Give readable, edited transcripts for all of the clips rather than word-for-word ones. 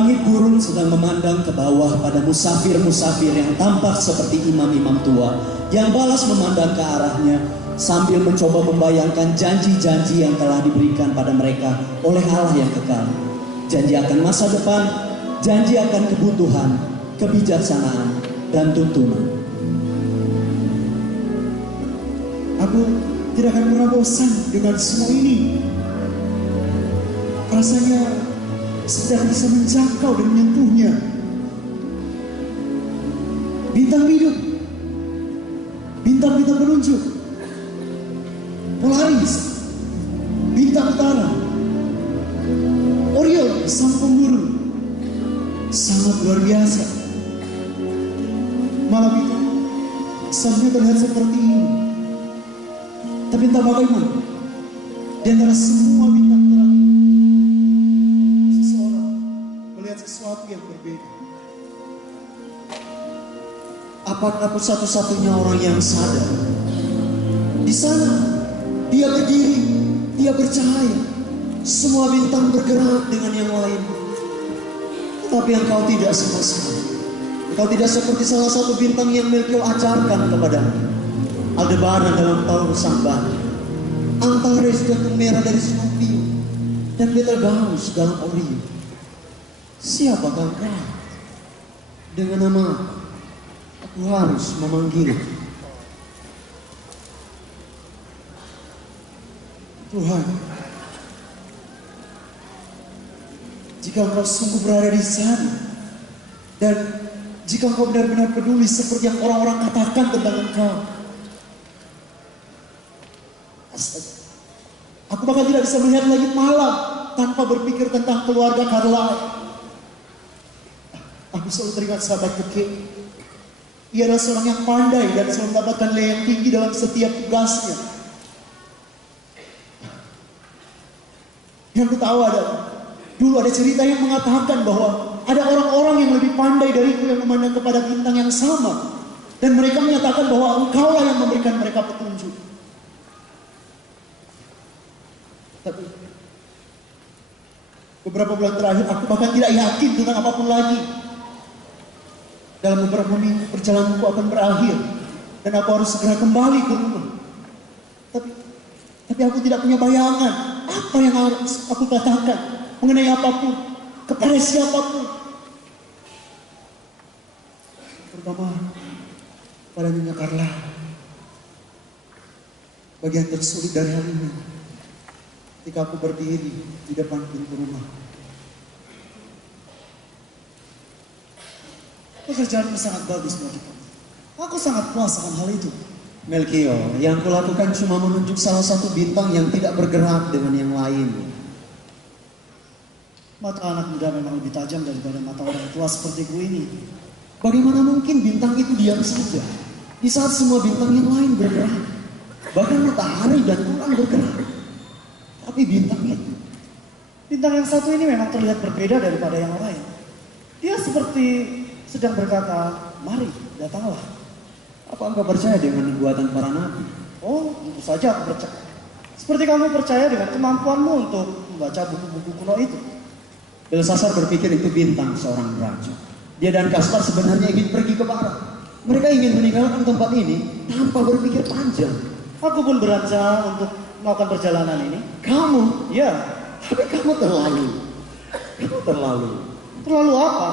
langit burung sedang memandang ke bawah pada musafir-musafir yang tampak seperti imam-imam tua yang balas memandang ke arahnya sambil mencoba membayangkan janji-janji yang telah diberikan pada mereka oleh Allah yang kekal. Janji akan masa depan, janji akan kebutuhan, kebijaksanaan, dan tuntunan. Aku tidak akan pernah bosan dengan semua ini. Rasanya sedang bisa menjangkau dan menyentuhnya. Bintang hidup, bintang-bintang penunjuk, Polaris, bintang utara, Orion, sang pemburu, sangat luar biasa. Malam itu, semuanya terlihat seperti ini. Tapi entah bagaimana, di antara semua bintang terang, seseorang melihat sesuatu yang berbeda. Apakah aku satu-satunya orang yang sadar? Di sana, dia berdiri, dia bercahaya. Semua bintang bergerak dengan yang lain. Tetapi engkau tidak sama sekali. Engkau tidak seperti salah satu bintang yang Melchior ajarkan kepadamu. Aldebaran dalam Taurus sang batu, Antares jantung merah dari Scorpio, dan Betelgeuse dalam Orion. Siapakah engkau? Dengan nama aku harus memanggil Tuhan. Jika engkau sungguh berada di sana, dan jika engkau benar-benar peduli seperti yang orang-orang katakan tentang engkau, aku bahkan tidak bisa melihat lagi malam tanpa berpikir tentang keluarga Carlyle. Aku selalu teringat sahabat Keke. Ia adalah seorang yang pandai dan selalu mendapatkan nilai yang tinggi dalam setiap tugasnya. Yang ketawa adalah, dulu ada cerita yang mengatakan bahwa ada orang-orang yang lebih pandai dariku yang memandang kepada bintang yang sama. Dan mereka menyatakan bahwa engkaulah yang memberikan mereka petunjuk. Tapi beberapa bulan terakhir aku bahkan tidak yakin tentang apapun lagi. Dalam beberapa minggu perjalananku akan berakhir dan aku harus segera kembali ke rumah. Tapi aku tidak punya bayangan apa yang harus aku katakan mengenai apapun kepada siapapun. Terutama pada Nyonya Carla. Bagian tersulit dari hal ini, ketika aku berdiri di depan pintu rumah. Pekerjaanmu sangat bagus, Melchior. Aku sangat puas akan hal itu. Melchior, yang kulakukan cuma menunjuk salah satu bintang yang tidak bergerak dengan yang lain. Mata anak muda memang lebih tajam daripada mata orang tua seperti gue ini. Bagaimana mungkin bintang itu diam saja di saat semua bintang yang lain bergerak? Bahkan matahari dan bulan bergerak. Tapi bintang itu, bintang yang satu ini memang terlihat berbeda daripada yang lain. Dia seperti sedang berkata, mari datanglah. Apa engkau percaya dengan nubuatan para nabi? Oh, tentu saja aku percaya. Seperti kamu percaya dengan kemampuanmu untuk membaca buku-buku kuno itu. Belsasar berpikir itu bintang seorang raja. Dia dan Kaspar sebenarnya ingin pergi ke barat. Mereka ingin meninggalkan tempat ini tanpa berpikir panjang. Aku pun berencana untuk melakukan perjalanan ini. Kamu? Ya. Tapi kamu terlalu. Terlalu apa?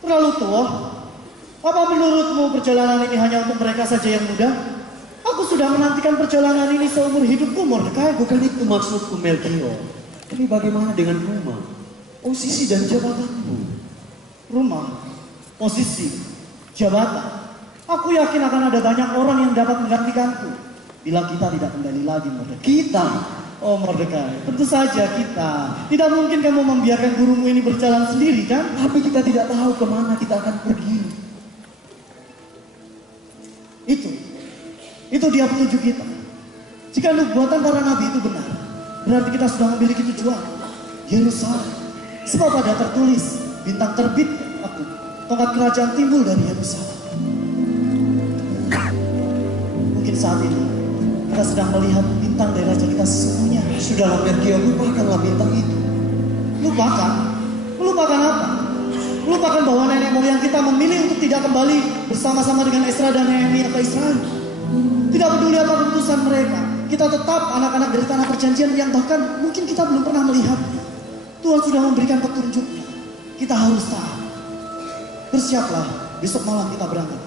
Terlalu tua? Apa menurutmu perjalanan ini hanya untuk mereka saja yang muda? Aku sudah menantikan perjalanan ini seumur hidupku, Mordecai. Bukan itu maksudku, Melchior. Tapi bagaimana dengan rumah, posisi dan jabatanmu? Rumah, posisi, jabatan. Aku yakin akan ada banyak orang yang dapat menggantikanku bila kita tidak kembali lagi, Mordecai. Kita? Oh Mordecai, tentu saja kita. Tidak mungkin kamu membiarkan gurumu ini berjalan sendiri, kan? Tapi kita tidak tahu kemana kita akan pergi. Itu dia petunjuk kita. Jika nubuatan para nabi itu benar, berarti kita sudah memiliki tujuan, Yerusalem. Sebab ada tertulis, bintang terbit aku, tongkat kerajaan timbul dari Yerusalem. Mungkin saat ini kita sedang melihat bintang dari raja kita sesungguhnya. Sudahlah Melchior, lupakanlah bintang itu. Lupakan? Melupakan apa? Melupakan bahwa nenek moyang kita memilih untuk tidak kembali bersama-sama dengan Ezra dan Nehemia ke Israel. Tidak peduli apa keputusan mereka, kita tetap anak-anak dari tanah perjanjian yang bahkan mungkin kita belum pernah melihatnya. Tuhan sudah memberikan petunjuknya. Kita harus taat. Bersiaplah, besok malam kita berangkat.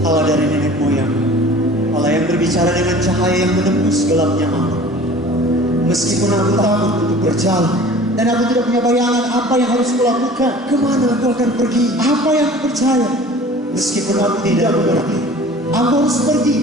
Allah dari nenek moyang, Allah yang berbicara dengan cahaya yang menembus gelapnya malam. Meskipun aku takut untuk berjalan, dan aku tidak punya bayangan apa yang harus kulakukan, kemana aku akan pergi, apa yang aku percaya. Meskipun aku tidak mengerti, aku harus pergi.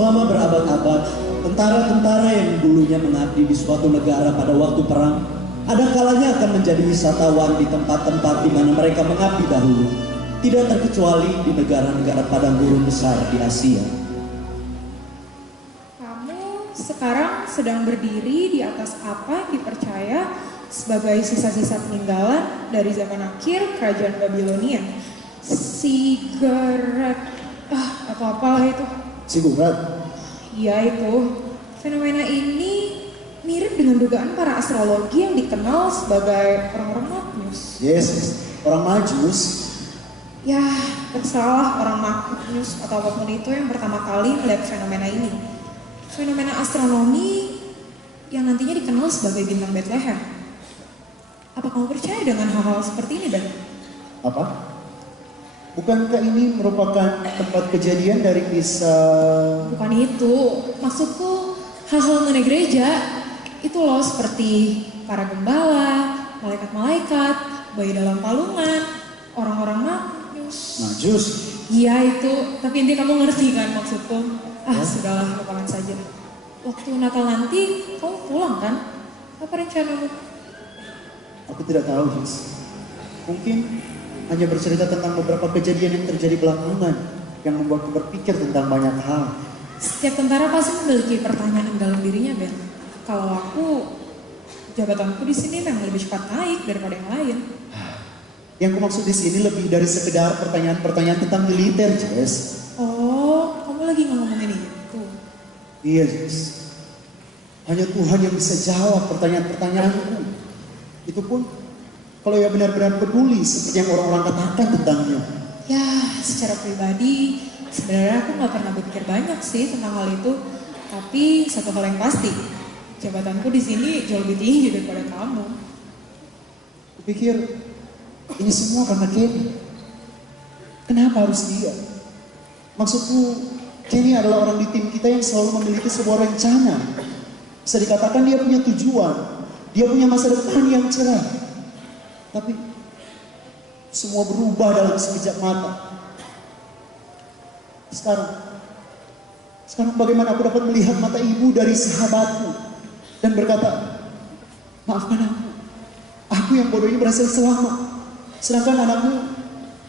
Selama berabad-abad, tentara-tentara yang dulunya mengabdi di suatu negara pada waktu perang, ada kalanya akan menjadi wisatawan di tempat-tempat di mana mereka mengabdi dahulu. Tidak terkecuali di negara-negara padang gurun besar di Asia. Kamu sekarang sedang berdiri di atas apa yang dipercaya sebagai sisa-sisa peninggalan dari zaman akhir kerajaan Babilonia. Sigaret, atau apalah itu. Sigurat. Iya itu. Fenomena ini mirip dengan dugaan para astrologi yang dikenal sebagai orang-orang Magnus. Yes, orang Majus. Ya, terserah orang Magnus atau apapun itu yang pertama kali melihat fenomena ini. Fenomena astronomi yang nantinya dikenal sebagai bintang Bethlehem. Apa kamu percaya dengan hal-hal seperti ini, Ben? Apa? Bukankah ini merupakan tempat kejadian dari kisah... Bukan itu. Maksudku hal-hal mengenai gereja. Itu loh seperti para gembala, malaikat-malaikat, bayi dalam palungan, orang-orang Magnus. Majus? Iya itu. Tapi intinya kamu ngerti kan maksudku? Sudahlah, lupakan saja. Waktu Natal nanti kamu pulang kan? Apa rencanamu? Aku tidak tahu, Jus. Mungkin hanya bercerita tentang beberapa kejadian yang terjadi belakangan yang membuatku berpikir tentang banyak hal. Setiap tentara pasti memiliki pertanyaan dalam dirinya, Ben. Kalau aku, jabatanku di sini memang lebih cepat naik daripada yang lain. Yang ku maksud di sini lebih dari sekedar pertanyaan-pertanyaan tentang militer, Jess. Oh, kamu lagi ngomongin itu? Iya, Jess. Hanya Tuhan yang bisa jawab pertanyaan-pertanyaanku. Itu pun kalau ia benar-benar peduli seperti yang orang-orang katakan tentangnya. Ya, secara pribadi sebenarnya aku nggak pernah berpikir banyak sih tentang hal itu. Tapi satu hal yang pasti, jabatanku di sini jauh lebih tinggi daripada kamu. Kupikir ini semua karena Kenny. Kenapa harus dia? Maksudku, Kenny adalah orang di tim kita yang selalu memiliki sebuah rencana. Bisa dikatakan dia punya tujuan, dia punya masa depan yang cerah. Tapi semua berubah dalam sekejap mata. Sekarang bagaimana aku dapat melihat mata ibu dari sahabatku dan berkata, maafkan aku yang bodohnya berhasil selamat. Sedangkan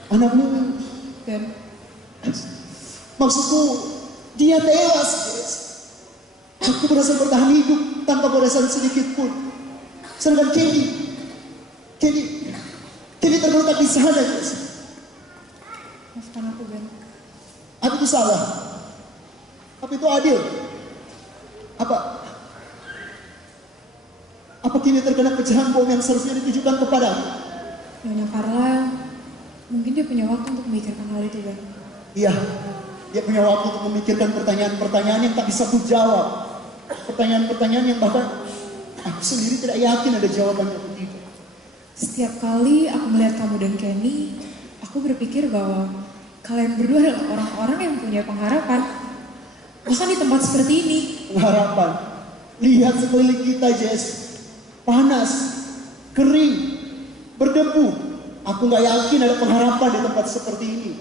anakmu, Dan maksudku dia tewas. Aku berhasil bertahan hidup tanpa goresan sedikit pun. Sedangkan Kenny tergeletak di sana, guys. maafkan aku, Ben. Apa itu salah? Apa itu adil? Apa Kenny terkena pecahan bom yang seharusnya ditujukan kepadaku? Nyonya Carlyle, mungkin dia punya waktu untuk memikirkan hal itu, Ben. Iya, dia punya waktu untuk memikirkan pertanyaan-pertanyaan yang tak bisa ku jawab. Pertanyaan-pertanyaan yang bahkan aku sendiri tidak yakin ada jawabannya atau tidak. Setiap kali aku melihat kamu dan Kenny, aku berpikir bahwa kalian berdua adalah orang-orang yang punya pengharapan. Bahkan di tempat seperti ini. Pengharapan. Lihat sekeliling kita, Jess. Panas, kering, berdebu. Aku gak yakin ada pengharapan di tempat seperti ini.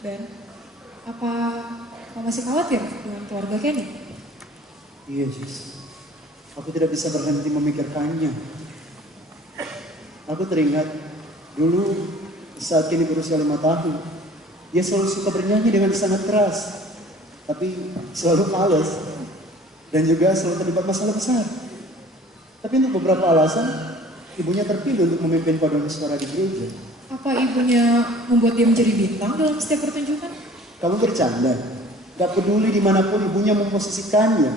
Ben, apa kau masih khawatir dengan keluarga Kenny? Iya, Jess. Aku tidak bisa berhenti memikirkannya. Aku teringat dulu saat Kenny berusia 5 tahun. Dia selalu suka bernyanyi dengan sangat keras. Tapi selalu males. Dan juga selalu terlibat masalah besar. Tapi untuk beberapa alasan, ibunya terpilih untuk memimpin paduan suara di gereja. Apa ibunya membuat dia menjadi bintang dalam setiap pertunjukan? Kamu bercanda. Gak peduli dimanapun ibunya memposisikannya.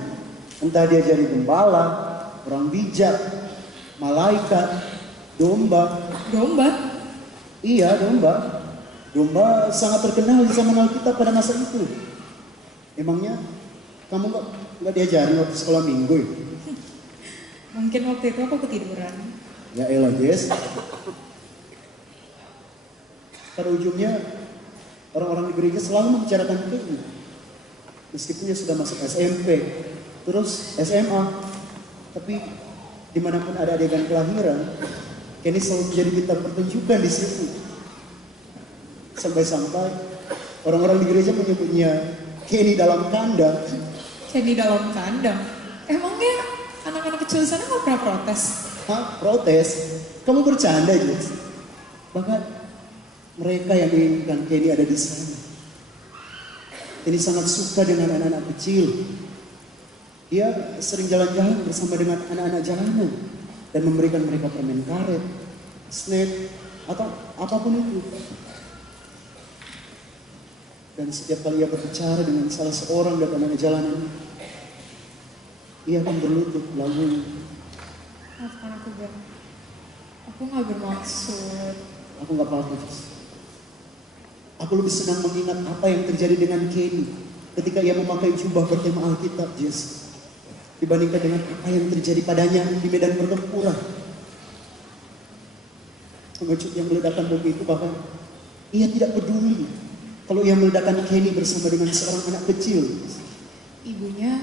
Entah dia jadi gembala, orang bijak, malaikat, domba. Domba? Iya, domba. Domba sangat terkenal di zaman Alkitab pada masa itu. Emangnya kamu gak diajari waktu sekolah minggu ya? Mungkin waktu itu aku ketiduran. Ya elah, Jess. Pada ujungnya, orang-orang di gereja selalu membicarakan Kenny. Meskipun dia sudah masuk SMP, terus SMA. Tapi dimanapun ada adegan kelahiran, Kenny selalu menjadi bintang pertunjukan di situ. Sampai-sampai orang-orang di gereja menyebutnya Kenny dalam kandang. Kenny dalam kandang? Emangnya anak-anak kecil di sana nggak pernah protes? Hah? Protes? Kamu bercanda, Jess. Bahkan mereka yang menginginkan Kenny ada di sana. Kenny sangat suka dengan anak-anak kecil. Dia sering jalan-jalan bersama dengan anak-anak jalanan dan memberikan mereka permen karet, snack, atau apapun itu. Dan setiap kali ia berbicara dengan salah seorang dari anak-anak jalanan, ia akan berlutut lalu. Maafkan aku, Ben. Aku nggak bermaksud. Aku nggak apa-apa, Jess. Aku lebih senang mengingat apa yang terjadi dengan Kenny ketika ia memakai jubah bertema Alkitab, Jess, dibandingkan dengan apa yang terjadi padanya di medan pertempuran. Pengecut yang meledakkan bom itu bahkan ia tidak peduli kalau ia meledakkan Kenny bersama dengan seorang anak kecil. Ibunya,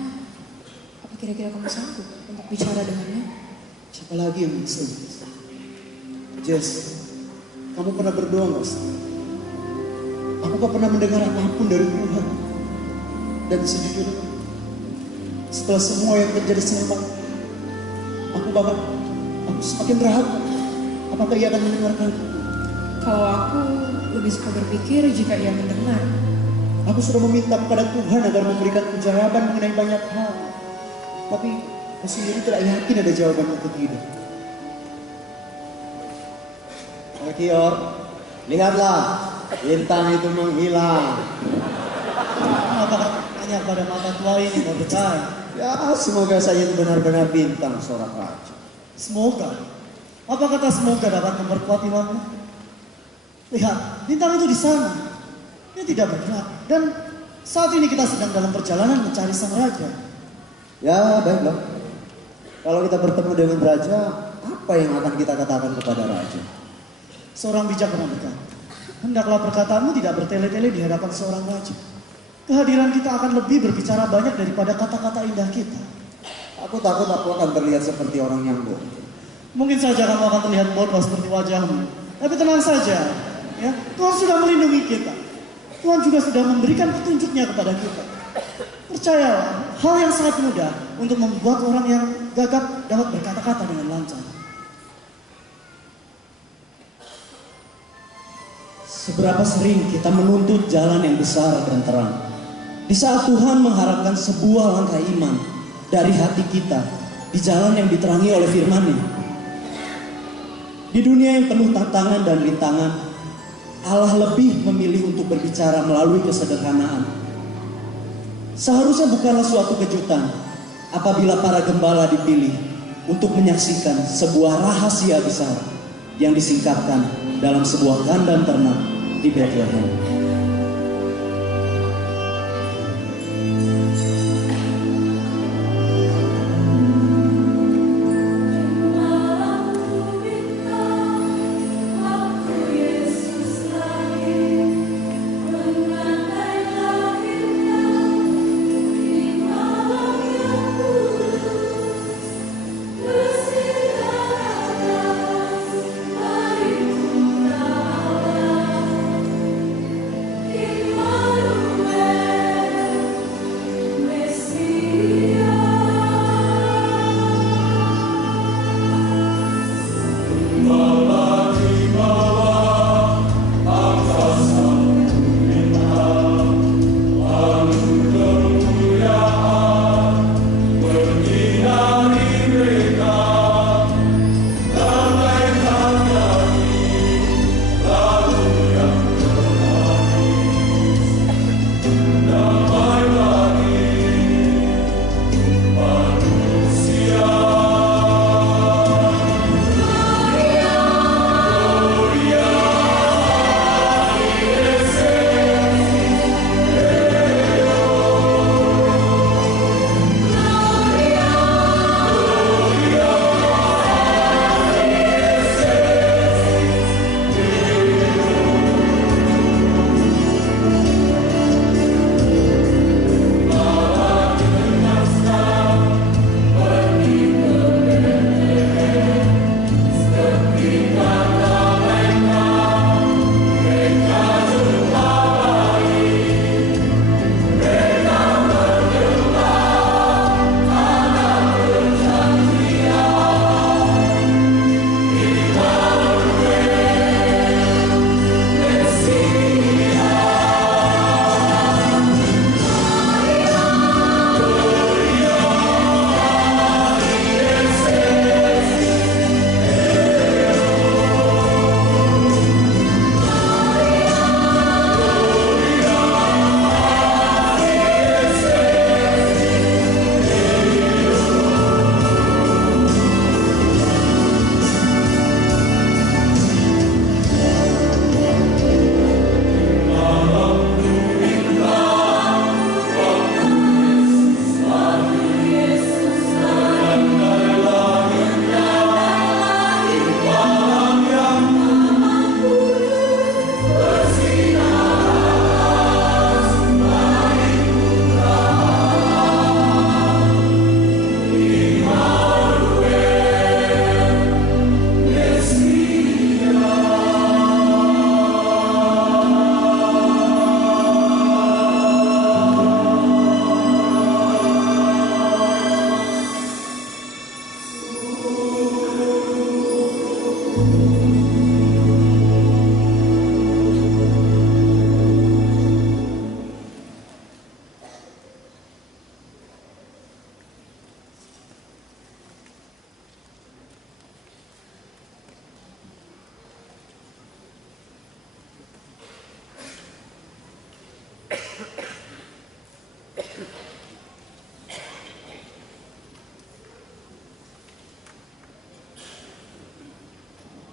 apa kira-kira kamu sanggup untuk bicara dengannya? Siapa lagi yang bisa? Jess, kamu pernah berdoa nggak sih? Aku gak pernah mendengar apapun dari Tuhan. Dan sejujurnya, setelah semua yang terjadi selama, aku semakin ragu. Apakah ia akan mendengarkan? Kalau aku lebih suka berpikir jika ia mendengar. Aku sudah meminta kepada Tuhan agar memberikan jawaban mengenai banyak hal. Tapi aku sendiri tidak yakin ada jawaban atau tidak. Kior, lihatlah. Bintang itu menghilang. Apakah hanya pada mata tua ini mau percaya? Ya, semoga saja itu benar-benar bintang seorang raja. Semoga. Apa kata semoga dapat memperkuat imanmu? Lihat, bintang itu di sana. Dia tidak bergerak. Dan saat ini kita sedang dalam perjalanan mencari sang raja. Ya, baiklah. Kalau kita bertemu dengan raja, apa yang akan kita katakan kepada raja? Seorang bijak pernah berkata, hendaklah perkataanmu tidak bertele-tele di hadapan seorang raja. Kehadiran kita akan lebih berbicara banyak daripada kata-kata indah kita. Aku takut aku akan terlihat seperti orang yang bodoh. Mungkin saja kamu akan terlihat bodoh seperti wajahmu. Tapi tenang saja, ya, Tuhan sudah melindungi kita. Tuhan juga sudah memberikan petunjuknya kepada kita. Percayalah, hal yang sangat mudah untuk membuat orang yang gagap dapat berkata-kata dengan lancar. Seberapa sering kita menuntut jalan yang besar dan terang. Di saat Tuhan mengharapkan sebuah langkah iman dari hati kita di jalan yang diterangi oleh firman-Nya. Di dunia yang penuh tantangan dan rintangan, Allah lebih memilih untuk berbicara melalui kesederhanaan. Seharusnya bukanlah suatu kejutan apabila para gembala dipilih untuk menyaksikan sebuah rahasia besar yang disingkapkan dalam sebuah kandang ternak di Bethlehem.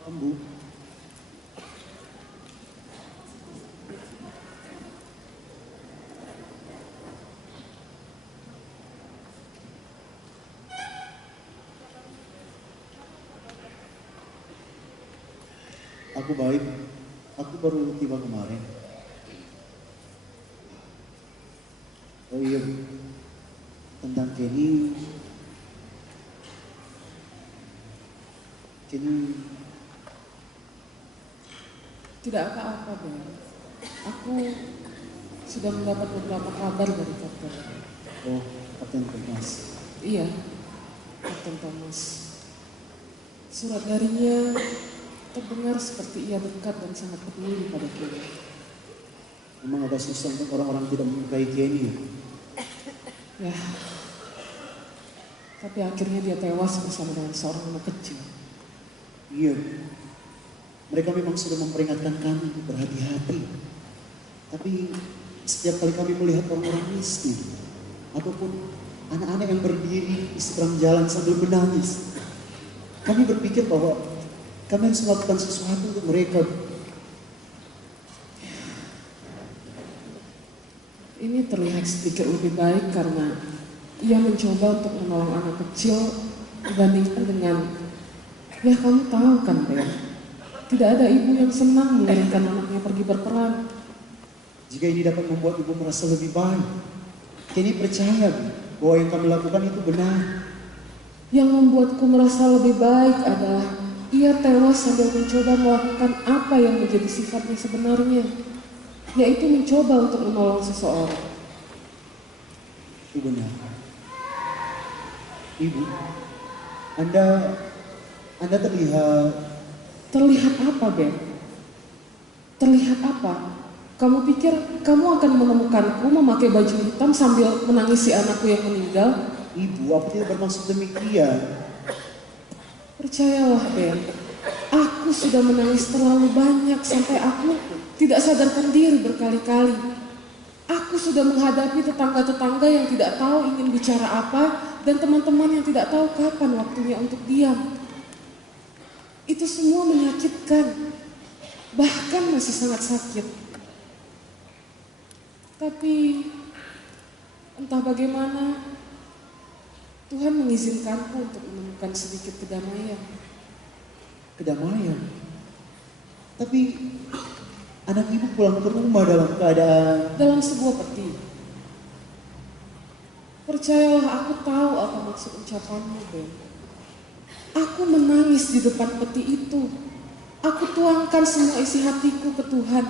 Bu, aku baik. Aku baru tiba kemarin. Oh iya, Bu. Tentang Kenny. Tidak apa-apa, Ben. Aku sudah mendapat beberapa kabar dari Kapten. Oh, Kapten Thomas. Iya, Kapten Thomas. Surat darinya terdengar seperti ia dekat dan sangat peduli pada Kenny. Memang agak susah untuk orang-orang tidak menyukai Kenny. Ya, tapi akhirnya dia tewas bersama dengan seorang anak kecil. Iya. Mereka memang sudah memperingatkan kami untuk berhati-hati. Tapi setiap kali kami melihat orang-orang miskin ataupun anak-anak yang berdiri di seberang jalan sambil menangis, kami berpikir bahwa kami harus melakukan sesuatu untuk mereka. Ini terlihat sedikit lebih baik karena ia mencoba untuk menolong anak kecil dibandingkan dengan, ya kamu tahu kan Ben, tidak ada ibu yang senang mengirimkan anaknya pergi berperang. Jika ini dapat membuat ibu merasa lebih baik, Kenny percaya bahwa yang kami lakukan itu benar. Yang membuatku merasa lebih baik adalah ia tewas sambil mencoba melakukan apa yang menjadi sifatnya sebenarnya, yaitu mencoba untuk menolong seseorang. Itu benar. Ibu, Anda terlihat. Terlihat apa, Ben? Terlihat apa? Kamu pikir kamu akan menemukanku memakai baju hitam sambil menangisi anakku yang meninggal? Ibu, aku tidak bermaksud demikian. Percayalah, Ben. Aku sudah menangis terlalu banyak sampai aku tidak sadarkan diri berkali-kali. Aku sudah menghadapi tetangga-tetangga yang tidak tahu ingin bicara apa dan teman-teman yang tidak tahu kapan waktunya untuk diam. Itu semua menyakitkan, bahkan masih sangat sakit. Tapi entah bagaimana Tuhan mengizinkanku untuk menemukan sedikit kedamaian. Kedamaian. Tapi anak ibu pulang ke rumah dalam keadaan Dalam sebuah peti. Percayalah, aku tahu apa maksud ucapanmu, Ben. Aku menangis di depan peti itu. Aku tuangkan semua isi hatiku ke Tuhan.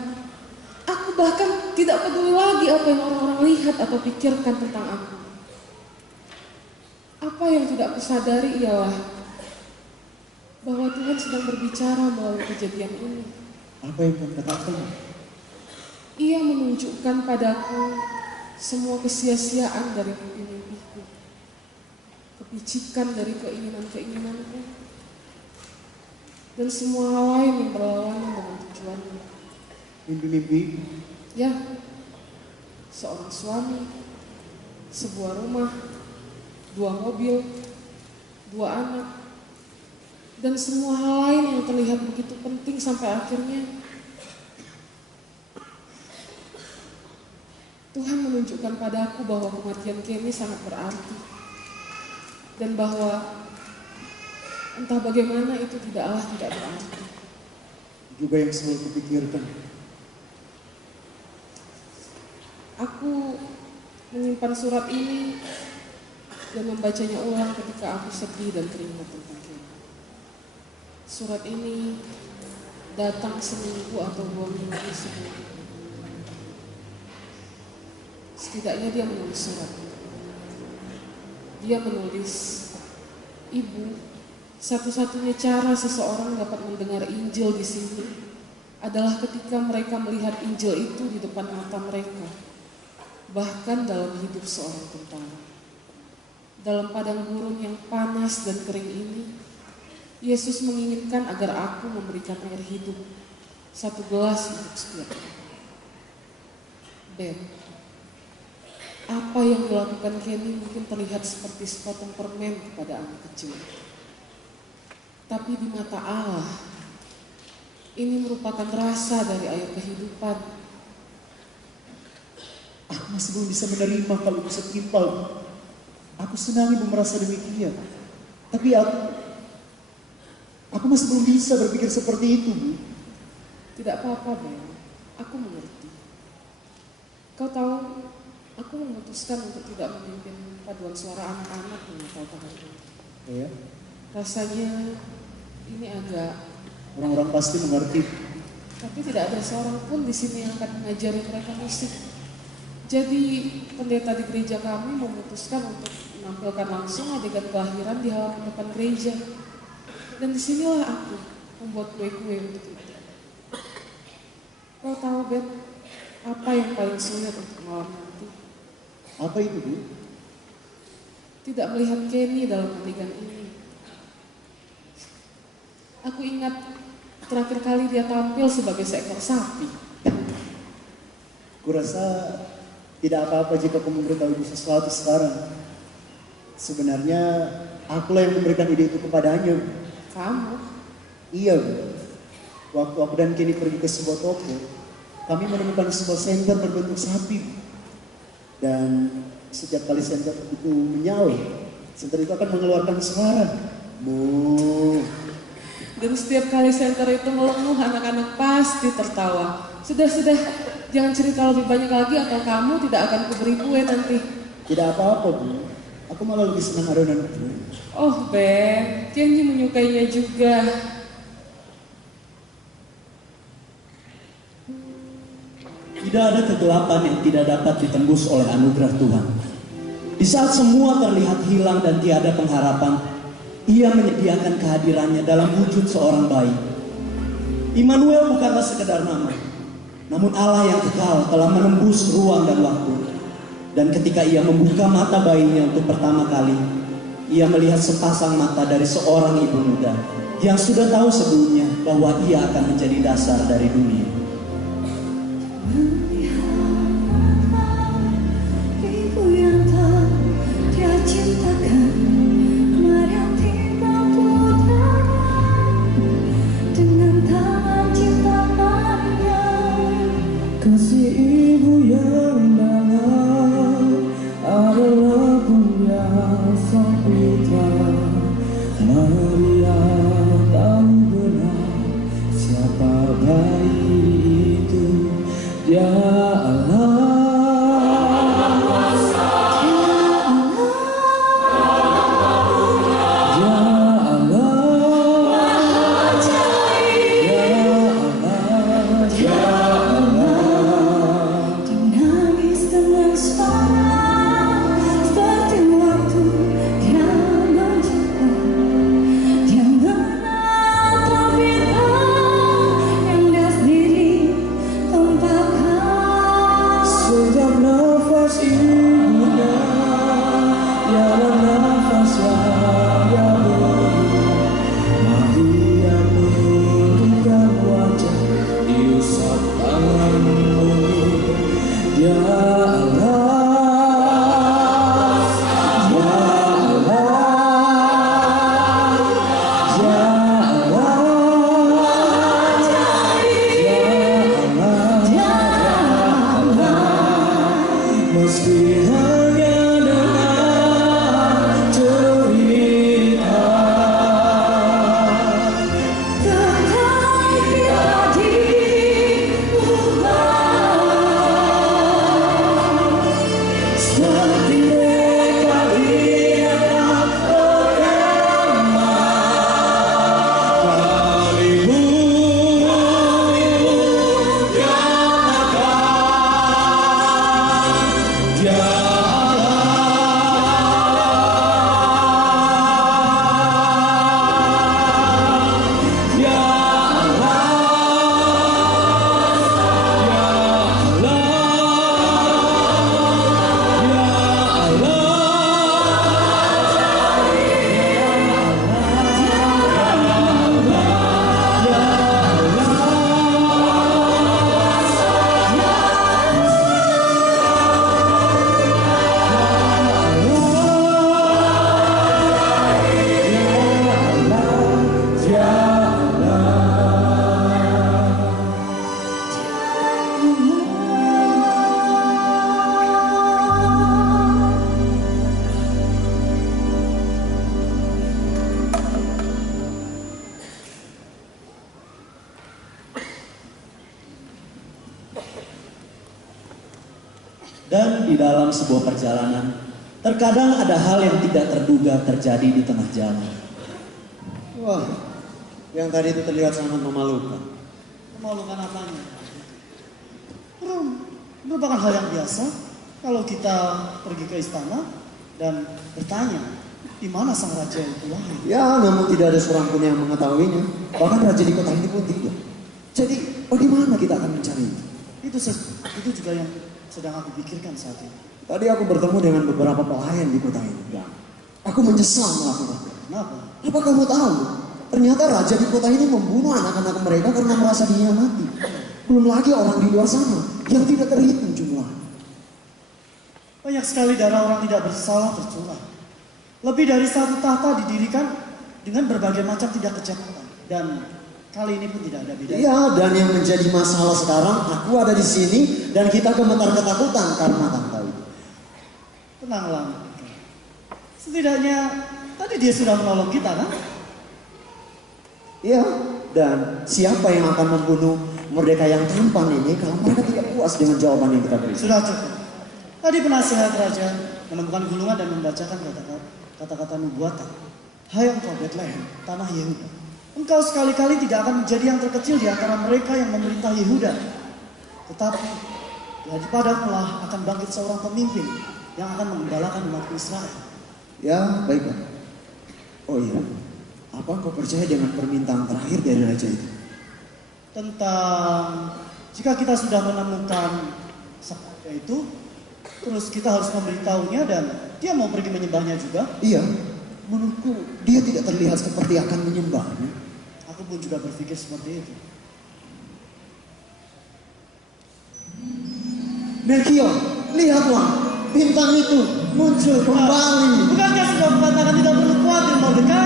Aku bahkan tidak peduli lagi apa yang orang-orang lihat atau pikirkan tentang aku. Apa yang tidak aku sadari ialah bahwa Tuhan sedang berbicara melalui kejadian ini. apa yang kau katakan. Ia menunjukkan padaku semua kesia-siaan dari mimpi-mimpiku, kepicikan dari keinginan-keinginanku, dan semua hal lain yang berlawanan dengan tujuannya. Mimpi-mimpi, Ya, seorang suami, sebuah rumah, 2 mobil, 2 anak, dan semua hal lain yang terlihat begitu penting sampai akhirnya Tuhan menunjukkan padaku bahwa kematian Kenny sangat berarti. Dan bahwa entah bagaimana itu tidaklah tidak berarti. juga yang selalu kupikirkan. Aku menyimpan surat ini dan membacanya ulang ketika aku sedih dan teringat tentang Kenny. Surat ini datang seminggu atau 2 minggu sebelum. Setidaknya dia menulis surat. Dia menulis, "Ibu, Satu-satunya cara seseorang dapat mendengar Injil di sini adalah ketika mereka melihat Injil itu di depan mata mereka, bahkan dalam hidup seorang tentara. Dalam padang gurun yang panas dan kering ini, Yesus menginginkan agar aku memberikan air hidup, 1 gelas untuk setiap orang. Ben, apa yang dilakukan Kenny mungkin terlihat seperti sepotong permen kepada anak kecil. Tapi di mata Allah, ini merupakan rasa dari air kehidupan. Aku masih belum bisa menerima kalau bisa timpal. Aku senang ibu merasa demikian. Tapi aku masih belum bisa berpikir seperti itu, Bu. Tidak apa-apa, Ben. Aku mengerti. Kau tahu, aku memutuskan untuk tidak memimpin paduan suara anak-anak di Natal tahun ini. Ya. Rasanya ini agak, Orang-orang pasti mengerti. tapi tidak ada seorang pun di sini yang akan mengajari mereka musik. Jadi pendeta di gereja kami memutuskan untuk menampilkan langsung adegan kelahiran di halaman depan gereja. Dan disinilah aku membuat kue-kue untuk itu. Kau tahu, Ben, apa yang paling sulit untuk malam nanti? Apa itu, Bu? Tidak melihat Kenny dalam adegan ini. Aku ingat terakhir kali dia tampil sebagai seekor sapi. Kurasa tidak apa-apa jika kau memberitahu ibu sesuatu sekarang. Sebenarnya akulah yang memberikan ide itu kepadanya. Kamu? Iya, Bu. Waktu aku dan Kenny pergi ke sebuah toko, kami menemukan sebuah senter berbentuk sapi. Dan setiap kali senter itu menyala, senter itu akan mengeluarkan suara. Bu. Dan setiap kali senter itu melenguh, anak-anak pasti tertawa. Sudah, jangan cerita lebih banyak lagi atau kamu tidak akan kuberi kue nanti. Tidak apa-apa, Bu. Aku malah lebih senang adonan kue. Oh, Ben, Kenny menyukainya juga. Tidak ada kegelapan yang tidak dapat ditembus oleh anugerah Tuhan. Di saat semua terlihat hilang dan tiada pengharapan, Ia menyediakan kehadirannya dalam wujud seorang bayi. Immanuel bukanlah sekedar nama, namun Allah yang kekal telah menembus ruang dan waktu. Dan ketika Ia membuka mata bayinya untuk pertama kali, Ia melihat sepasang mata dari seorang ibu muda yang sudah tahu sebelumnya bahwa Ia akan menjadi dasar dari dunia. Ibu yang tak Dia ciptakan, kemarin tiba putranya dengan tangan ciptaannya. Kasih ibu yang dalam adalah punya sang putra. Maria tahu benar siapa bayi itu. Dia Allah. Nangis dengan suara seperti waktu dia Dan di dalam sebuah perjalanan, terkadang ada hal yang tidak terduga terjadi di tengah jalan. Wah, yang tadi itu terlihat sangat memalukan. Memalukan apanya? Merupakan hal yang biasa kalau kita pergi ke istana dan bertanya, di mana sang raja itu lahir? Ya, namun tidak ada seorang pun yang mengetahuinya. Bahkan raja di kota ini pun tidak. Jadi, bagaimana kita akan mencari itu? Itu juga yang sedang aku pikirkan saat ini. Tadi aku bertemu dengan beberapa pelayan di kota ini. Dan aku menyesal melakukannya. Kenapa? Apa kamu tahu? Ternyata raja di kota ini membunuh anak-anak mereka karena merasa dihianati. Belum lagi orang di luar sana yang tidak terhitung jumlahnya. Banyak sekali darah orang tidak bersalah tercurah. Lebih dari satu tahta didirikan dengan berbagai macam tidak kejahatan. Dan kali ini pun tidak ada bedanya. Iya, dan yang menjadi masalah sekarang, aku ada di sini dan kita gemetar ketakutan karena tahta itu. Tenanglah. Setidaknya tadi dia sudah menolong kita kan? Iya, dan siapa yang akan membunuh merdeka yang tampan ini kalau mereka tidak puas dengan jawaban yang kita beri? Sudah cukup. Tadi penasihat raja menemukan gulungan dan membacakan kata-kata nubuatan. Hai engkau Bethlehem, tanah Yehuda. Engkau sekali-kali tidak akan menjadi yang terkecil di antara mereka yang memerintah Yehuda. Tetapi dari padamulah akan bangkit seorang pemimpin yang akan menggembalakan umat Israel. Ya, baiklah. Oh iya, apa kau percaya dengan permintaan terakhir dari raja itu? Tentang jika kita sudah menemukan sang raja itu, terus kita harus memberitahunya dan dia mau pergi menyembahnya juga. Iya, menurutku dia tidak terlihat seperti akan menyembahnya. Aku pun juga berpikir seperti itu. Melchior, lihatlah, bintang itu muncul kembali. Bukankah sudah mengatakan tidak perlu khawatir Mordekai?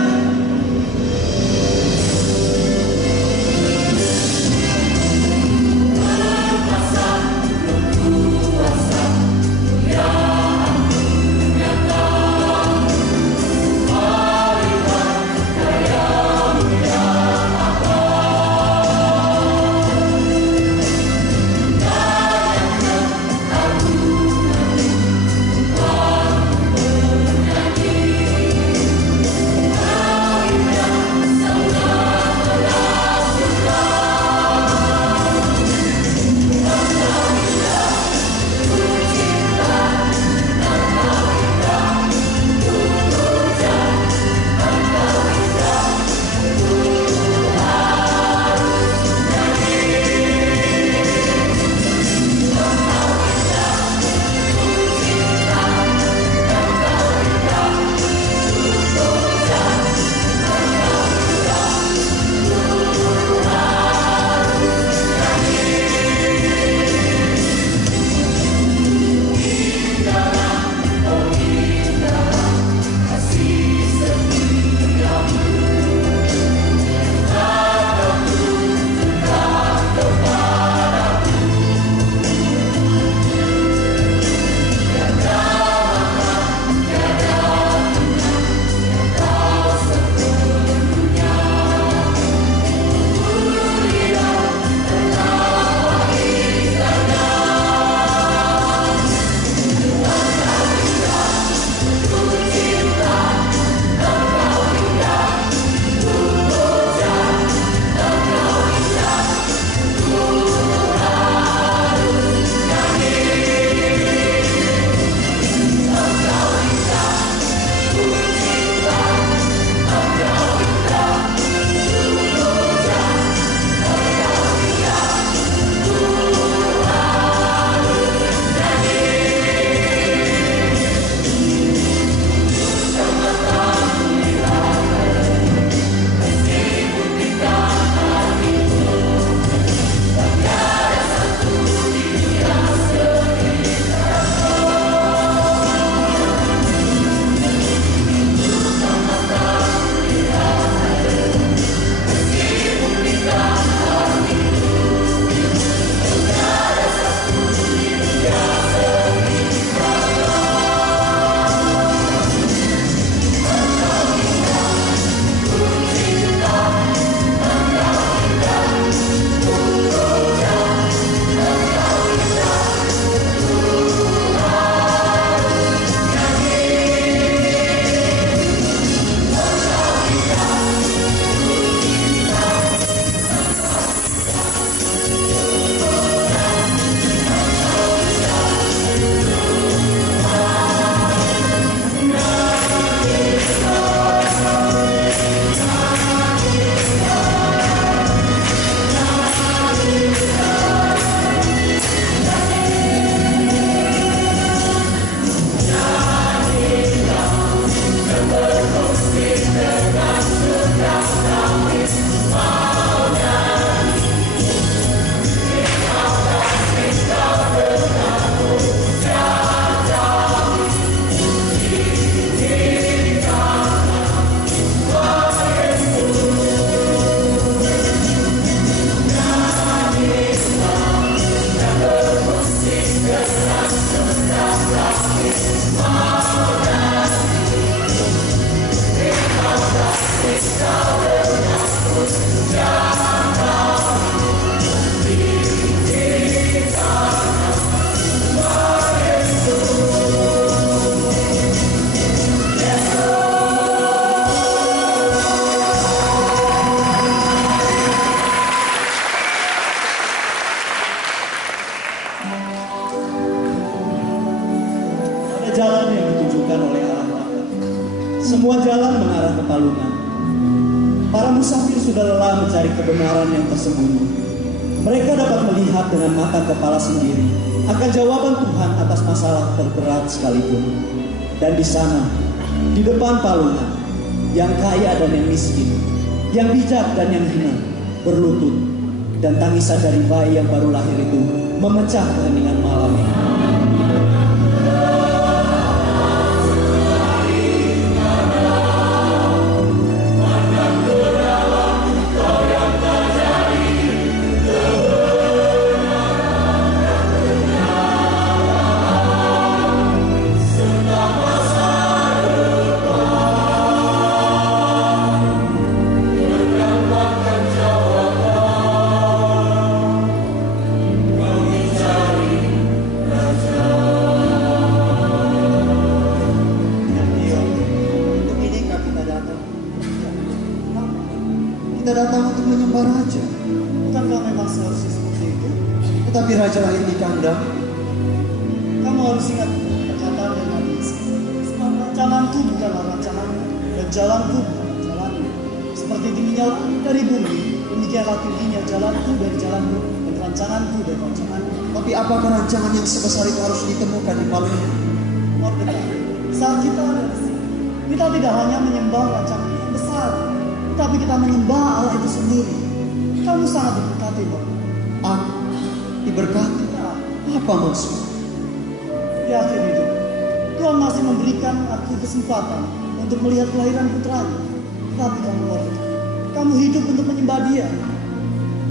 kebenaran yang tersembunyi. Mereka dapat melihat dengan mata kepala sendiri akan jawaban Tuhan atas masalah terberat sekalipun. Dan di sana, di depan palungan, yang kaya dan yang miskin, yang bijak dan yang hina, berlutut, dan tangisan dari bayi yang baru lahir itu memecah keheningan malam ini. Kita datang untuk menyembah Raja. Bukankah memang seharusnya seperti itu? Tetapi Raja lahir di kandang. Kamu harus ingat perkataan dari Nabi Isa. Sebab rancanganku bukanlah rancanganmu, dan jalanku bukan jalanmu. Seperti tingginya dari bumi, demikianlah tingginya jalanku dari jalanmu, dan rancanganku dari rancanganmu. Tapi apakah rancangan yang sebesar itu harus ditemukan di palungan? Mordekai, saat kita ada di sini, kita tidak hanya menyembah rancangan yang besar, tetapi kita menyembah Allah itu sendiri. Kamu sangat diberkati, Mordekai. Aku diberkati. Apa maksud? Di akhir hidup, Tuhan masih memberikan aku kesempatan untuk melihat kelahiran putranya. Tetapi kamu Mordekai, kamu hidup untuk menyembah Dia.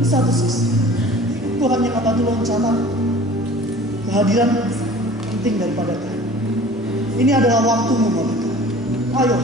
Di satu sisi, Tuhan yang abadi loncatan, kehadiran penting daripada kamu. Ini adalah waktumu, Mordekai. Ayo,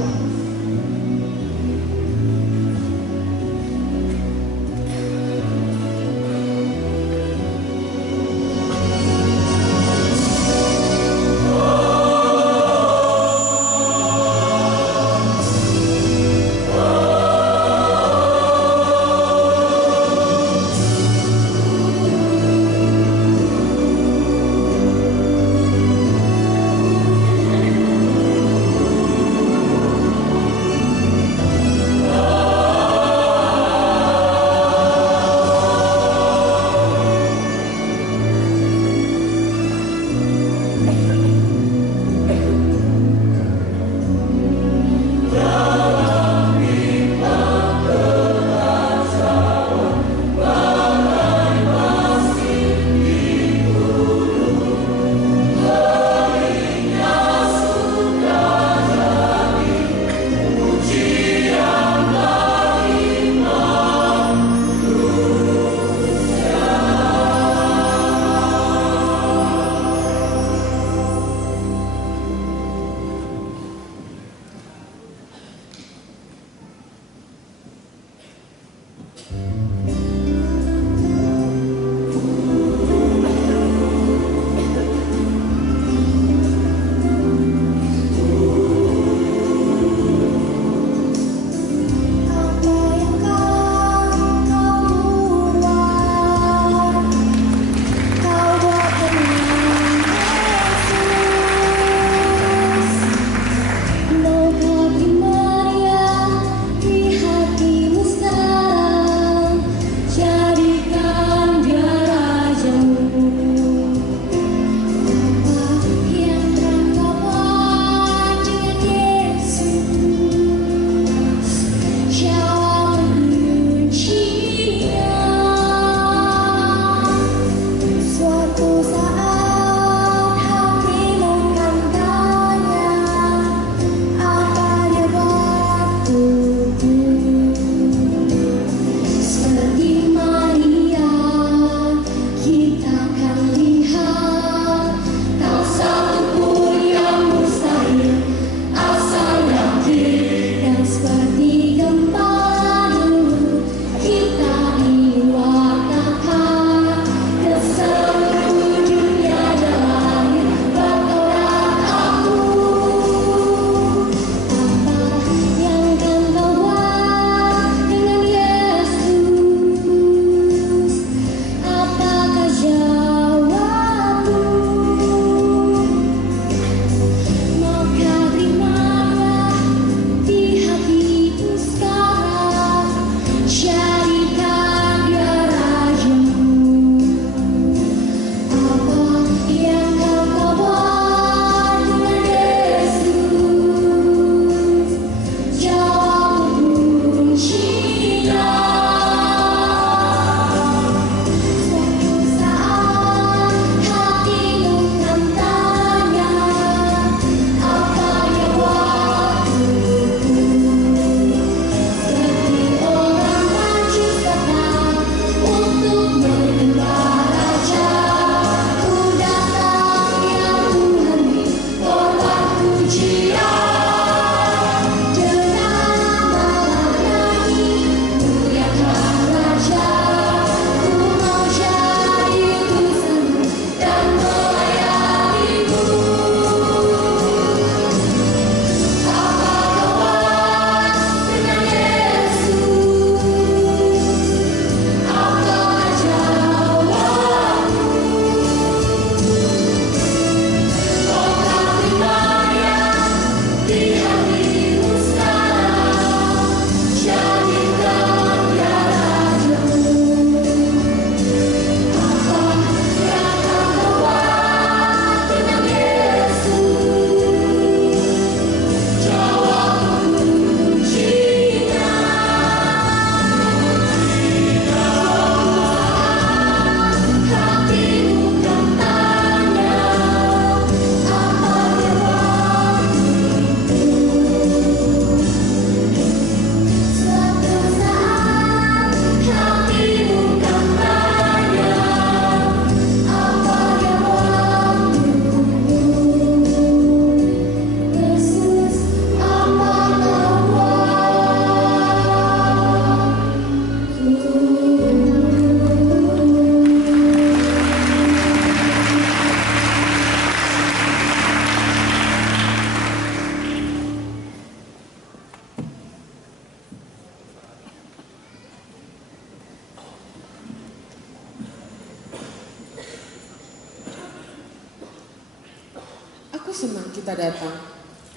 senang kita datang.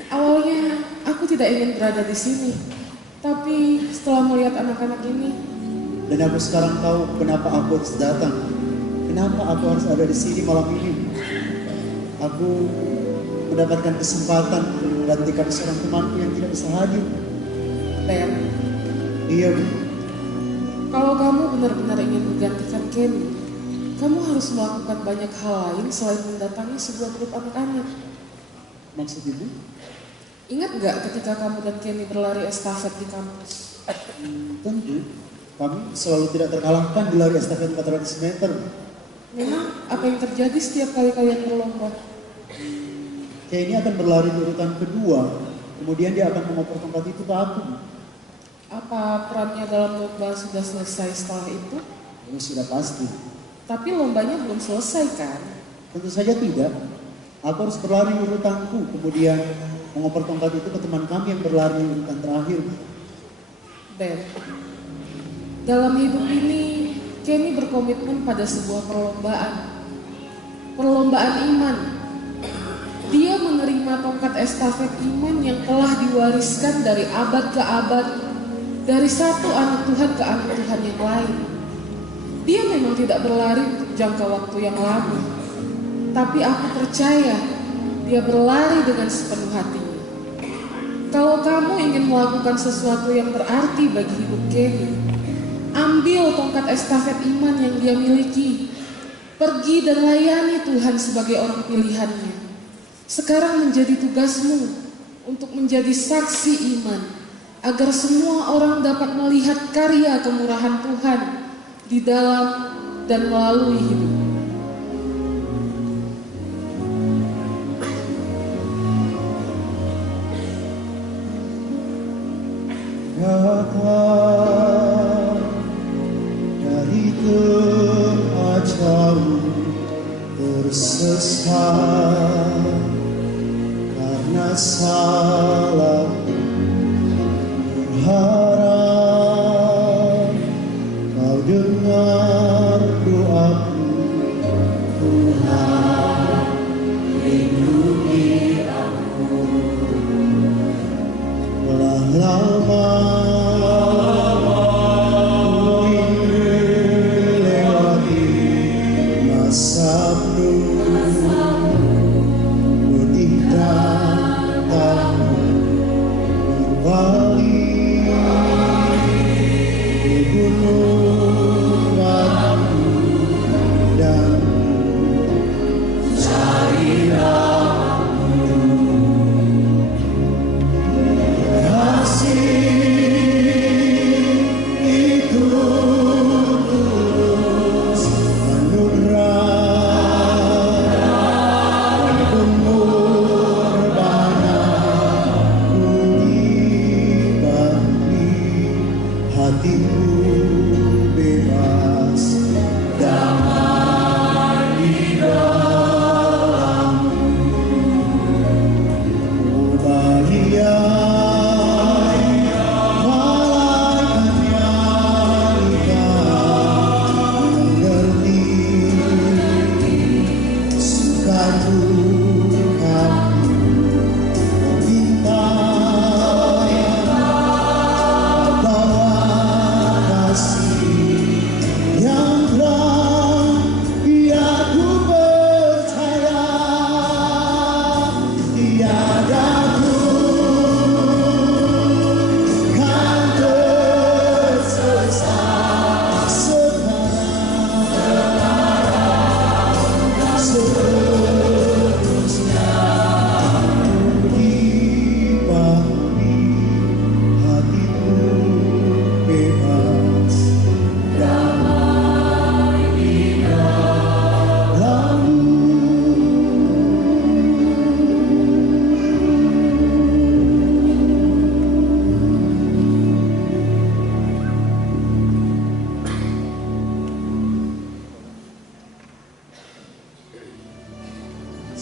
Awalnya aku tidak ingin berada di sini, tapi setelah melihat anak-anak ini, Dan aku sekarang tahu kenapa aku harus datang. Kenapa aku harus ada di sini malam ini. Aku mendapatkan kesempatan untuk menggantikan seorang temanku yang tidak bisa hadir. Ben, Iya, Bu. kalau kamu benar-benar ingin menggantikan Kenny, kamu harus melakukan banyak hal lain selain mendatangi sebuah grup anak-anak. Maksud Ibu? Ingat nggak ketika kamu dan Kenny berlari estafet di kampus? Tentu. Kami selalu tidak terkalahkan di lari estafet 400 meter. Memang apa yang terjadi setiap kali kalian berlomba? Kenny akan berlari di urutan kedua. Kemudian dia akan mengoper tongkat itu ke aku. Apa perannya dalam lomba sudah selesai setelah itu? Itu sudah pasti. Tapi lombanya belum selesai kan? Tentu saja tidak. Aku harus berlari urutanku. Kemudian mengoper tongkat itu ke teman kami yang berlari urutan terakhir. Ben, dalam hidup ini Kenny berkomitmen pada sebuah perlombaan. Perlombaan iman. Dia menerima tongkat estafet iman yang telah diwariskan dari abad ke abad, dari satu anak Tuhan ke anak Tuhan yang lain. Dia memang tidak berlari untuk jangka waktu yang lama, tapi aku percaya dia berlari dengan sepenuh hatinya. Kalau kamu ingin melakukan sesuatu yang berarti bagi hidup Kenny, ambil tongkat estafet iman yang dia miliki. Pergi dan layani Tuhan sebagai orang pilihannya. Sekarang menjadi tugasmu untuk menjadi saksi iman, agar semua orang dapat melihat karya kemurahan Tuhan di dalam dan melalui hidup. Datang dari tengah jauh tersesat karena salah berharap kau dengar doaku. Tuhan lindungi aku. Telah lama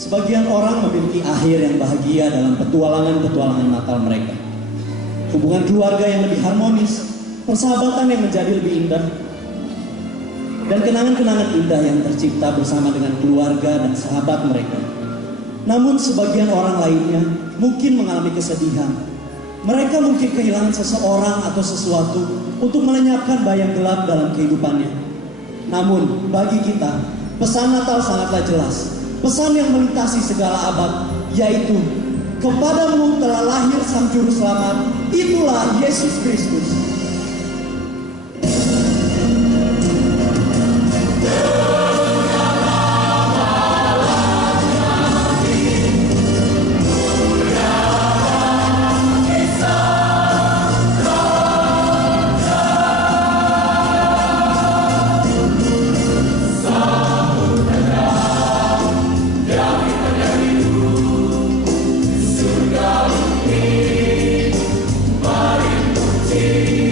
Sebagian orang memiliki akhir yang bahagia dalam petualangan-petualangan Natal mereka. Hubungan keluarga yang lebih harmonis, persahabatan yang menjadi lebih indah, dan kenangan-kenangan indah yang tercipta bersama dengan keluarga dan sahabat mereka. Namun sebagian orang lainnya mungkin mengalami kesedihan. Mereka mungkin kehilangan seseorang atau sesuatu untuk melenyapkan bayang gelap dalam kehidupannya. Namun bagi kita, pesan Natal sangatlah jelas. Pesan yang melintasi segala abad, yaitu kepadamu telah lahir Sang Juru Selamat, itulah Yesus Kristus. Mari puji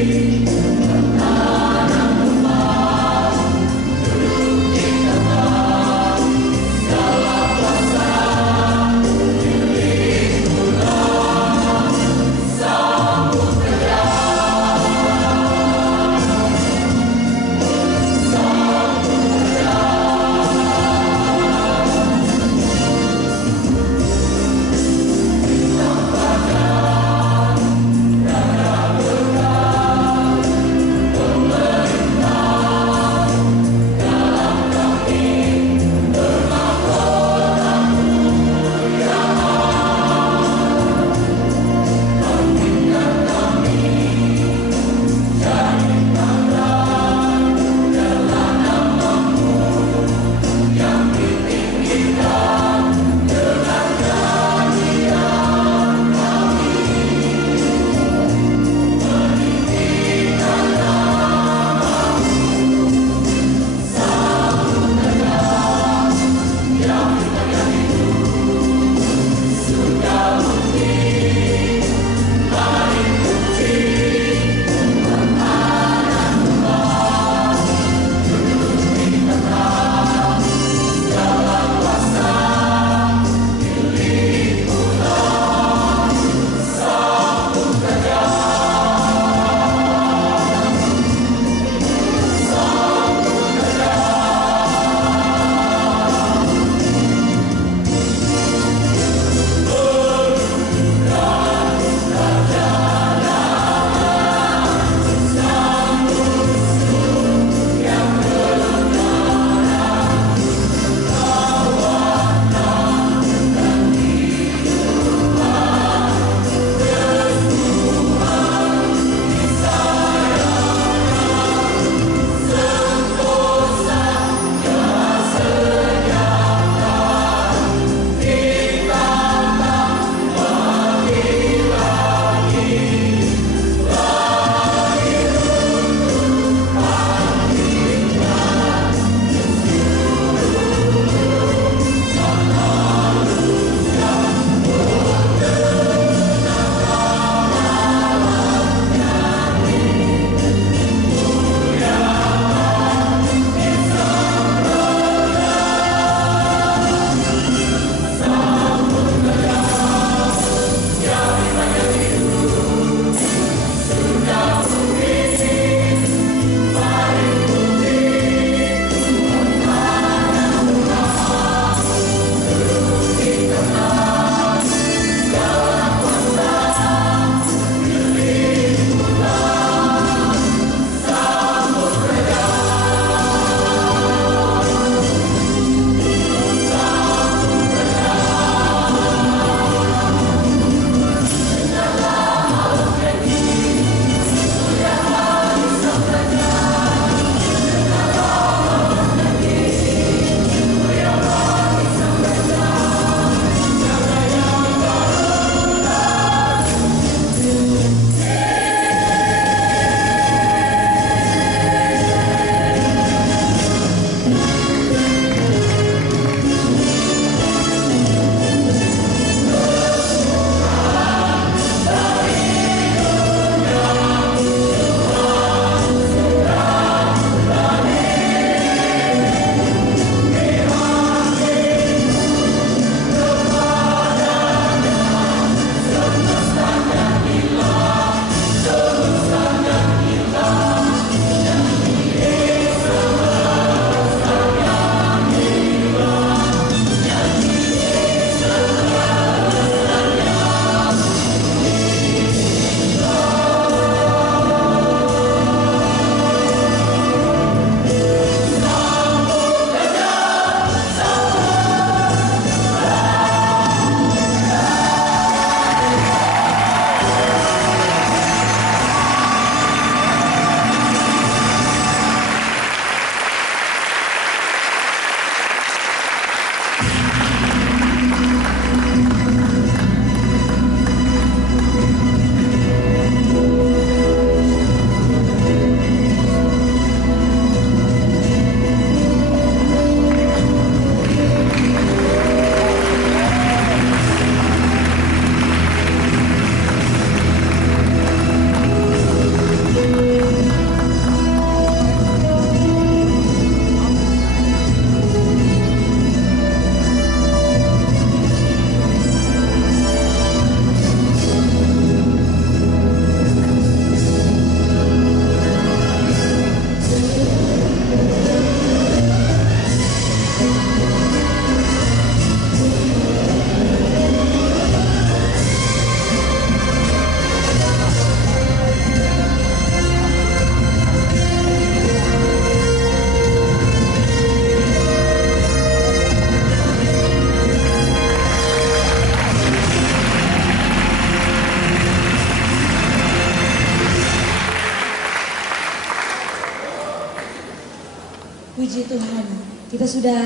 Puji Tuhan, kita sudah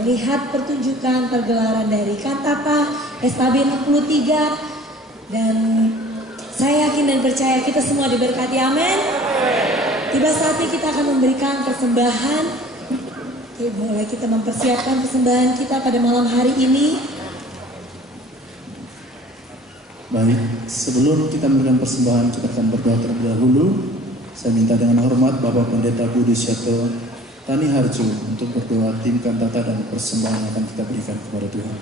melihat pertunjukan pergelaran dari kantata SKB 63 dan saya yakin dan percaya kita semua diberkati, amin. Tiba saatnya kita akan memberikan persembahan. Oke, boleh kita mempersiapkan persembahan kita pada malam hari ini. Baik, sebelum kita memberikan persembahan, kita akan berdoa terlebih dahulu. Saya minta dengan hormat Bapak Pendeta Budi Syato Tani Harjo untuk berdoa tim kantata dan persembahan yang akan kita berikan kepada Tuhan.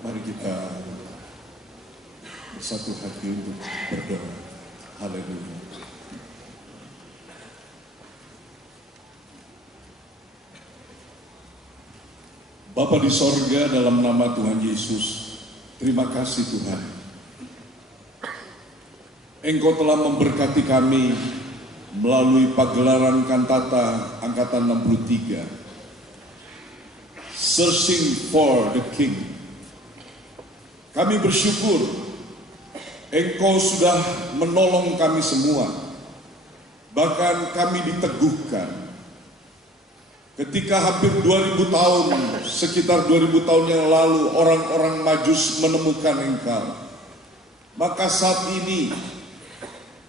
Mari kita bersatu hati untuk berdoa. Haleluya. Bapa di sorga, dalam nama Tuhan Yesus, terima kasih Tuhan. Engkau telah memberkati kami melalui pagelaran kantata angkatan 63, Searching for the King. Kami bersyukur Engkau sudah menolong kami semua. Bahkan kami diteguhkan. Ketika hampir 2000 tahun, sekitar 2000 tahun yang lalu orang-orang Majus menemukan Engkau. Maka saat ini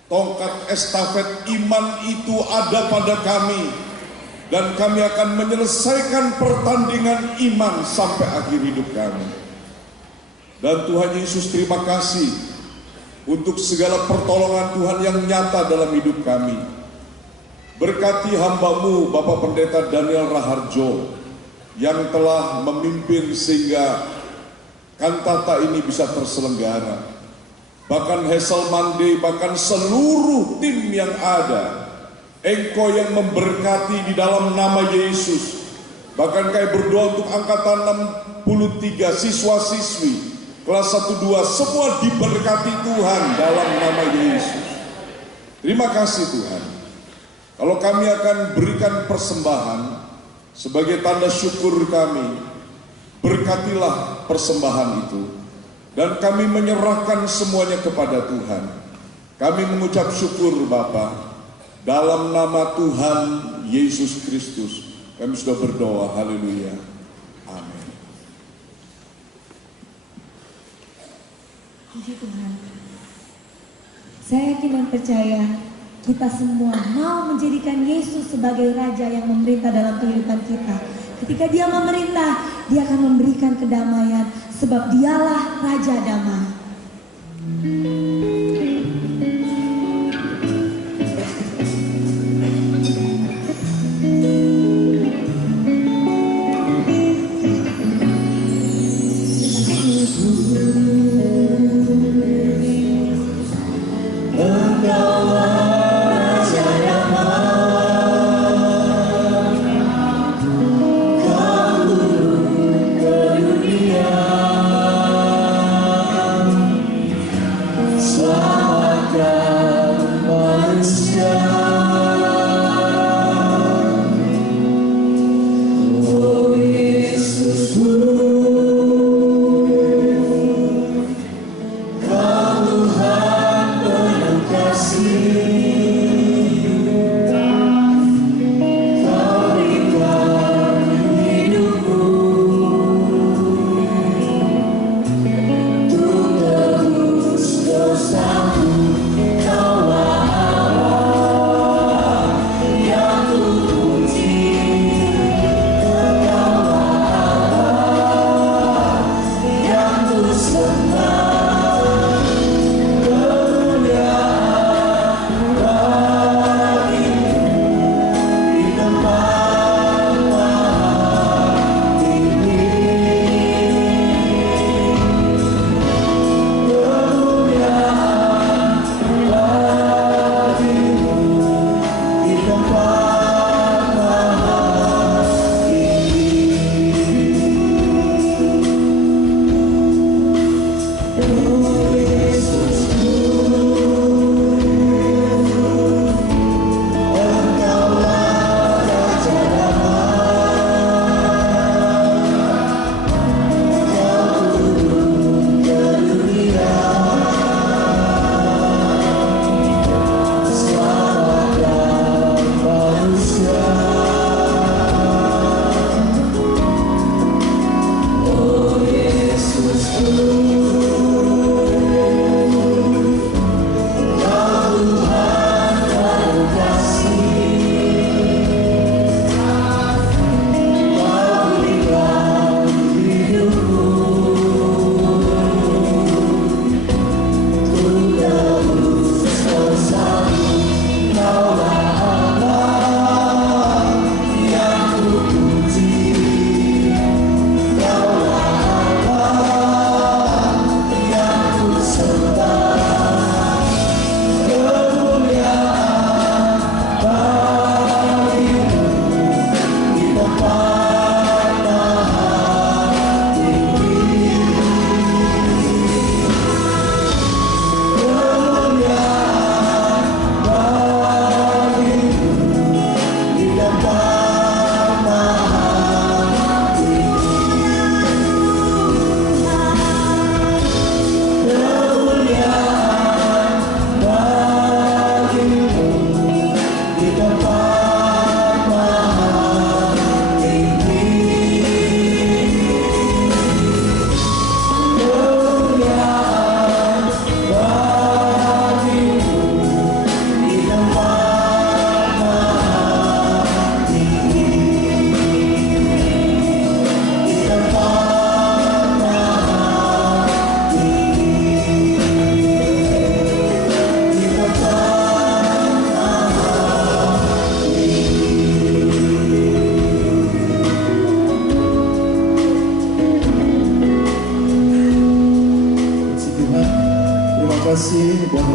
tongkat estafet iman itu ada pada kami. Dan kami akan menyelesaikan pertandingan iman sampai akhir hidup kami. Dan Tuhan Yesus, terima kasih untuk segala pertolongan Tuhan yang nyata dalam hidup kami. Berkati hamba-Mu Bapak Pendeta Daniel Raharjo yang telah memimpin sehingga kantata ini bisa terselenggara. Bahkan Hazel Mande, bahkan seluruh tim yang ada, Engkau yang memberkati di dalam nama Yesus. Bahkan kami berdoa untuk angkatan 63 siswa-siswi kelas 1-2 semua diberkati Tuhan dalam nama Yesus. Terima kasih Tuhan. Kalau kami akan berikan persembahan sebagai tanda syukur kami, berkatilah persembahan itu. Dan kami menyerahkan semuanya kepada Tuhan. Kami mengucap syukur Bapa, dalam nama Tuhan Yesus Kristus. Kami sudah berdoa, haleluya, amin. Puji Tuhan. Saya yakin dan percaya kita semua mau menjadikan Yesus sebagai Raja yang memerintah dalam kehidupan kita. Ketika Dia memerintah, Dia akan memberikan kedamaian, sebab Dialah Raja Damai.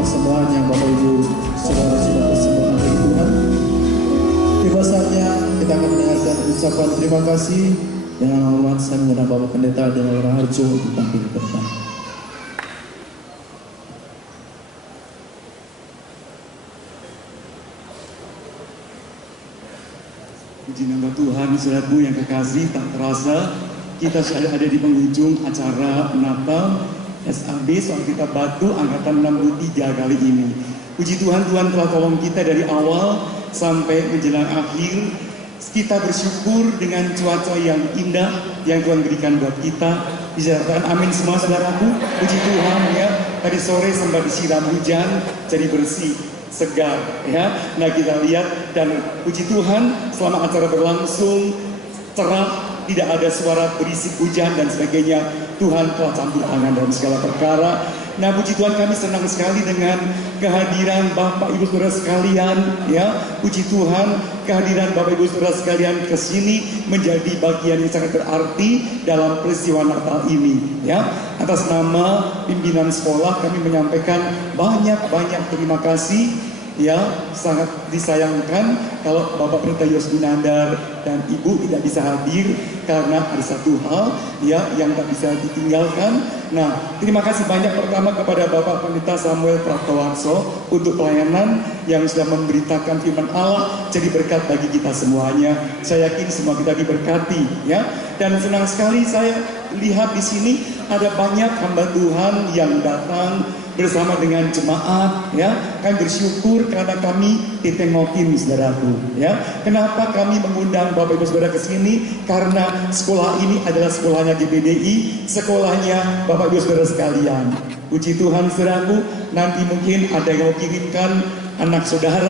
persembahan yang Bapak Ibu Saudara sudah persembahkan bagi Tuhan. Tiba saatnya kita akan mendengarkan ucapan terima kasih. Dengan hormat saya mengundang Bapak Pendeta Daniel Raharjo untuk tampil ke depan. Puji nama Tuhan, saudaraku yang kekasih, tak terasa kita sudah ada di penghujung acara Natal SAB Soal Kita Batu angkatan 63 kali ini. Puji Tuhan, Tuhan telah tolong kita dari awal sampai menjelang akhir. Kita bersyukur dengan cuaca yang indah yang Tuhan berikan buat kita. Bisa katakan amin semua saudaraku. Puji Tuhan ya, tadi sore sempat disiram hujan jadi bersih, segar ya. Nah kita lihat dan puji Tuhan selama acara berlangsung cerah, tidak ada suara berisik hujan dan sebagainya. Tuhan telah campur tangan dalam segala perkara. Nah puji Tuhan, kami senang sekali dengan kehadiran Bapak Ibu Saudara sekalian ya. Puji Tuhan, kehadiran Bapak Ibu Saudara sekalian ke sini menjadi bagian yang sangat berarti dalam peristiwa Natal ini ya. Atas nama pimpinan sekolah kami menyampaikan banyak terima kasih ya. Sangat disayangkan kalau Bapak Pendeta Yos Gunandar dan Ibu tidak bisa hadir karena ada satu hal ya yang tak bisa ditinggalkan. Nah, terima kasih banyak pertama kepada Bapak Pendeta Samuel Pratowarso untuk pelayanan yang sudah memberitakan firman Allah jadi berkat bagi kita semuanya. Saya yakin semua kita diberkati ya. Dan senang sekali saya lihat di sini ada banyak hamba Tuhan yang datang bersama dengan jemaat ya. Kami bersyukur karena kami ditengokin saudaraku ya. Kenapa kami mengundang Bapak Ibu Saudara ke sini? Karena sekolah ini adalah sekolahnya GBDI, sekolahnya Bapak Ibu Saudara sekalian. Puji Tuhan saudaraku, nanti mungkin ada yang mau kirimkan anak saudara